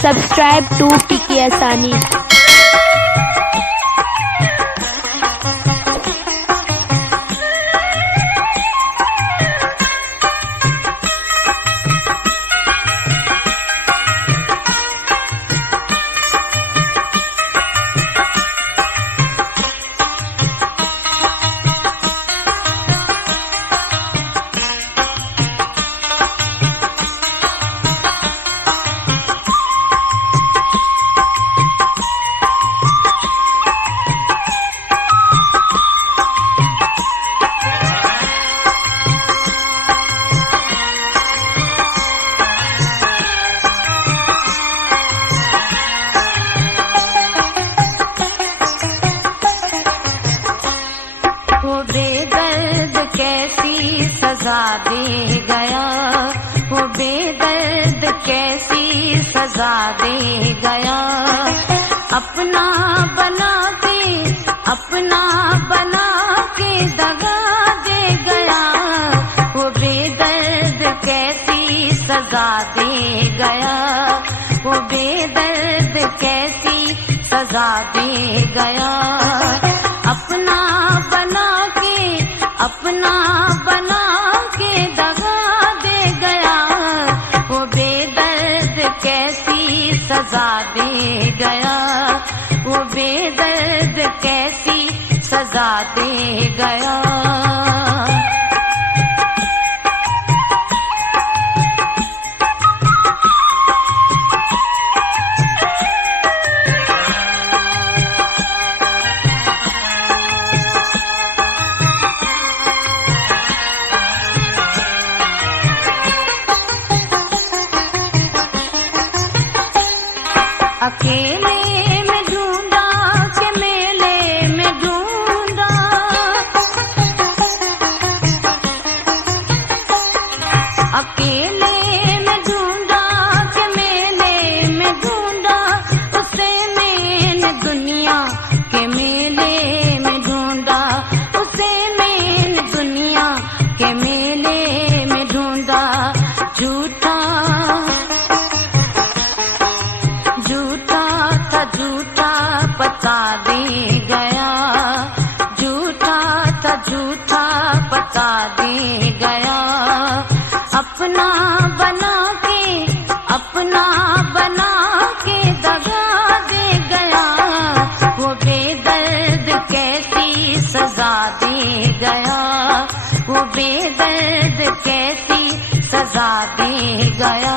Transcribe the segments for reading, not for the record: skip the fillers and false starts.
Subscribe to PK Asani. सजा दे गया, वो बेदर्द कैसी सजा दे गया। अपना बना के दगा दे गया, वो बेदर्द कैसी सजा दे गया, वो बेदर्द कैसी सजा दे गया। अपना बना के दगा दे गया, वो बेदर्द कैसी सजा दे गया, वो बेदर्द कैसी सजा दे गया। अकेले में ढूंढा के मेले में ढूंढा, अकेले में ढूंढा के मेले में ढूंढा, उसे मैंने दुनिया के मेले में ढूंढा, उसे मैंने दुनिया के मेले में ढूंढा। झूठा पता दे गया, झूठा था झूठा पता दे गया। अपना बना के दगा दे गया, वो बेदर्द कैसी सजा दे गया, वो बेदर्द कैसी सजा दे गया।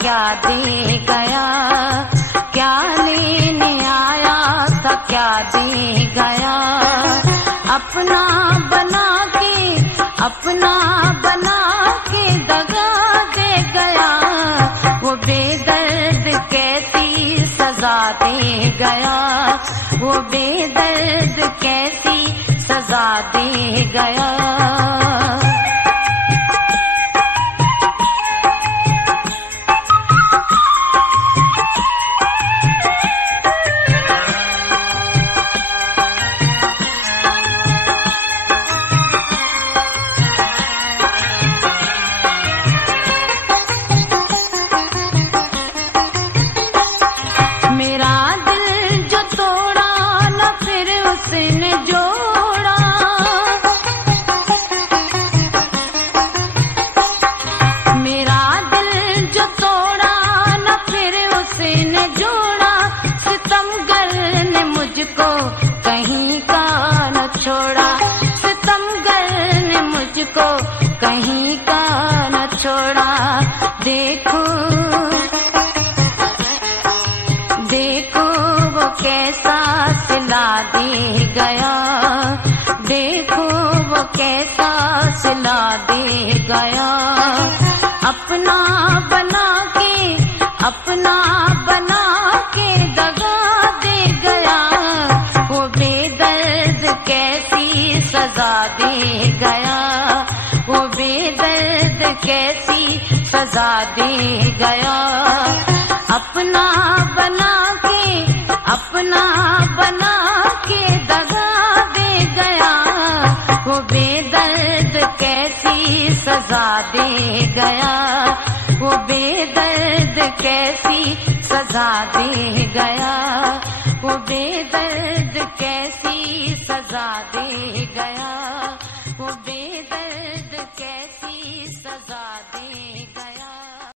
क्या दे गया, क्या लेने आया था, क्या दे गया। अपना बना के दगा दे गया, वो बेदर्द कैसी सजा दे गया, वो बेदर्द कैसी सजा दे गया। अपना बना के दगा दे गया, वो बेदर्द कैसी सजा दे गया, वो बेदर्द कैसी सजा दे गया। अपना बना के दगा दे गया, वो बेदर्द कैसी सजा दे गया, वो बेदर्द कैसी सजा दे गया, वो बेदर्द कैसी सजा दे गया, वो